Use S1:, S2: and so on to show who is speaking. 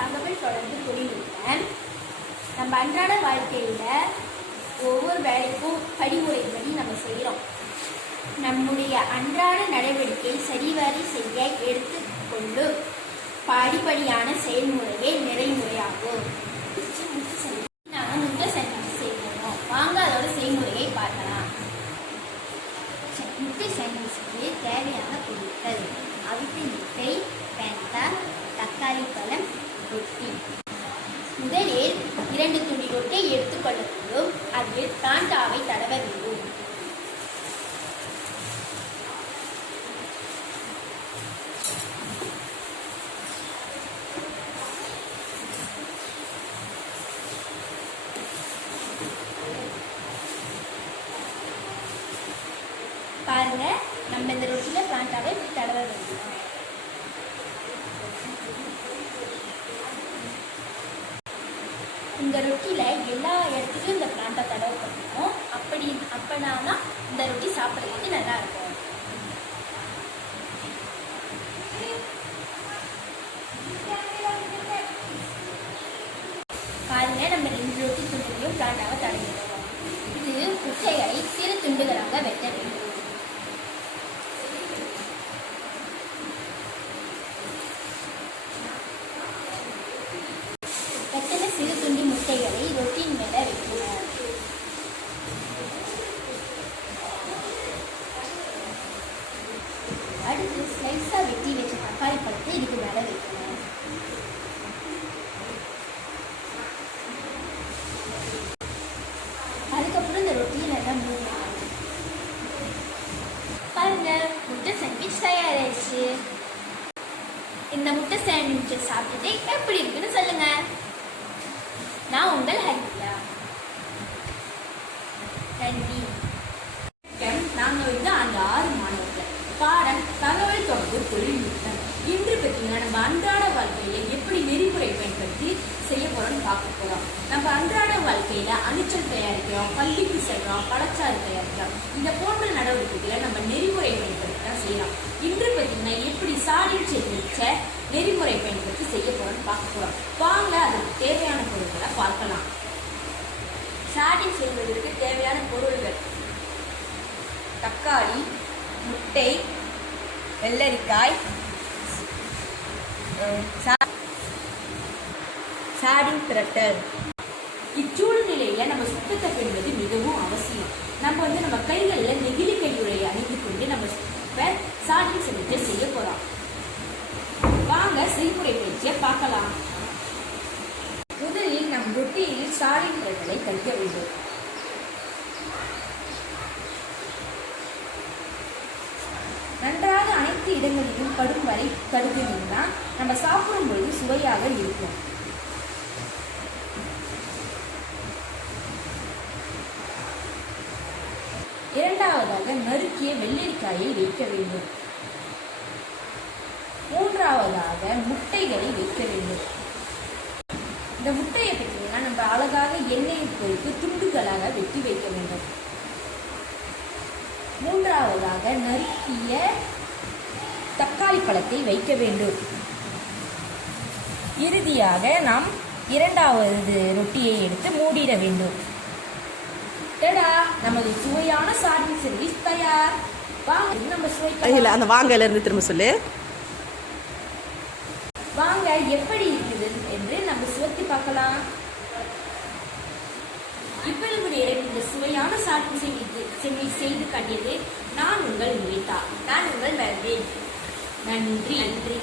S1: தகவல் தொடர்பு தொழில்நுட்பம் நம்ம அன்றாட வாழ்க்கையில் ஒவ்வொரு வேலைக்கும் படிமுறைப்படி நம்ம செய்கிறோம் நம்முடைய அன்றாட நடவடிக்கை சரிவர செய்ய எடுத்துக்கொண்டு படிப்படியான செயல்முறையே நிறைமுறையாகும். நாங்கள் முட்டை சாண்ட்விச் செய்யணும். வாங்க அதோட செய்முறையை பார்க்கலாம். முட்டை சாண்ட்விச்சுக்கு தேவையான பொருட்கள். அவித்த முட்டை பேண்டா தக்காளி பழம் ரொட்டி முதலில் இரண்டு துணி ரொட்டியை எடுத்துக்கொள்ள வேண்டும் அதில் பிராண்டாவை தடவ வேண்டும். பாருங்க நம்ம இந்த ரொட்டியில் பிளான்டாவை தடவ வேண்டும். இந்த ரொட்டியில் எல்லா இடத்துலையும் இந்த பிளான்ட்டை தடவை பண்ணணும் அப்படி அப்படின்னா தான் இந்த ரொட்டி சாப்பிட்றதுக்கு நல்லாயிருக்கும் இருக்கும் பாருங்க நம்ம ரெண்டு ரொட்டி துண்டுகளையும் பிளான்ட்டாக தடவிடுவோம் இது முட்டையை சிறு துண்டுகளாக வெட்ட வேண்டும் வெட்டின சிறு துண்டி முட்டைகளை ரொட்டியின் மேலே வைக்கணும் அடுத்து ஸ்லைஸாக வெட்டி வச்ச தக்காளி பழத்தை இதுக்கு மேலே வைக்கணும் அதுக்கப்புறம் இந்த ரொட்டியை நல்லா மூடணும் பாருங்க முட்டை சாண்ட்விச் தயாராகிடுச்சு இந்த முட்டை சாண்ட்விச்சை சாப்பிட்டுட்டு எப்படி இருக்குன்னு சொல்லுங்க. நான் உங்கள் ஹரியா நன்றி.
S2: வணக்கம். நாங்க வந்து அந்த ஆறு மாணவர்கள் பாடம் தகவல் தொடர்பு தொழில்நுட்பம் இன்று பார்த்தீங்கன்னா நம்ம அன்றாட வாழ்க்கையில எப்படி நெறிமுறை பயன்படுத்தி செய்ய போறோம்னு பார்க்க போறோம். நம்ம அன்றாட வாழ்க்கையில அணிச்சல் தயாரிக்கிறோம் பள்ளிக்கு செல்றோம் பழச்சாறு தயாரிக்கிறோம். இந்த போன்ற நடவடிக்கைகளை நம்ம நெறிமுறை பயன்படுத்தி தான் செய்யலாம். இன்று பார்த்தீங்கன்னா எப்படி சாடில் சேமிச்ச நெறிமுறை பயன்படுத்தி செய்ய போறோம்னு பார்க்க போறோம். வாங்க அதுக்கு தேவையான பொருட்களை பார்க்கலாம். ஷாடில் செய்வதற்கு தேவையான பொருள்கள். தக்காளி முட்டை வெள்ளரிக்காய் சாடிங் சா- பிரட்டல் இச்சூழ்நிலையில நம்ம சுத்தத்தை பெறுவது மிகவும் அவசியம். நம்ம வந்து நம்ம கைகளில் நெகிழி கையுறையை அணிந்து கொண்டு நம்ம இப்ப சாடின் செய்ய போறோம். வாங்க செய்முறை பயிற்சியை பார்க்கலாம். முதலில் நம் ரொட்டியில் சாரி முறைகளை தைக்க வேண்டும். நன்றாக அனைத்து இடங்களிலும் படும் வரை தடுத்தீங்கன்னா நம்ம சாப்பிடும் பொழுது சுவையாக இருக்கும். இரண்டாவதாக நறுக்கிய வெள்ளரிக்காயை வைக்க வேண்டும். மூன்றாவதாக முட்டைகளை வைக்க வேண்டும். இந்த முட்டையை பார்த்தீங்கன்னா நம்ம அழகாக எண்ணெயை பொறுத்து துண்டுகளாக வெட்டி வைக்க வேண்டும். மூன்றாவதாக நறுக்கிய தக்காளி பழத்தை வைக்க வேண்டும். இறுதியாக நாம் இரண்டாவது ரொட்டியை எடுத்து மூடிட வேண்டும். நமது சுவையான சார்பின் சர்வீஸ் தயார். வாங்க நம்ம சுவை
S3: இல்லை அந்த வாங்கல இருந்து திரும்ப சொல்லு.
S2: வாங்க எப்படி இருக்குது என்று நம்ம சுவைத்து பார்க்கலாம். நேரம் இந்த சுவையான சாப்பிட்டு செய்து செம்மி செய்து காட்டியது நான் உங்கள் நிவேதா நான் உங்கள் நன்றி நன்றி நன்றி.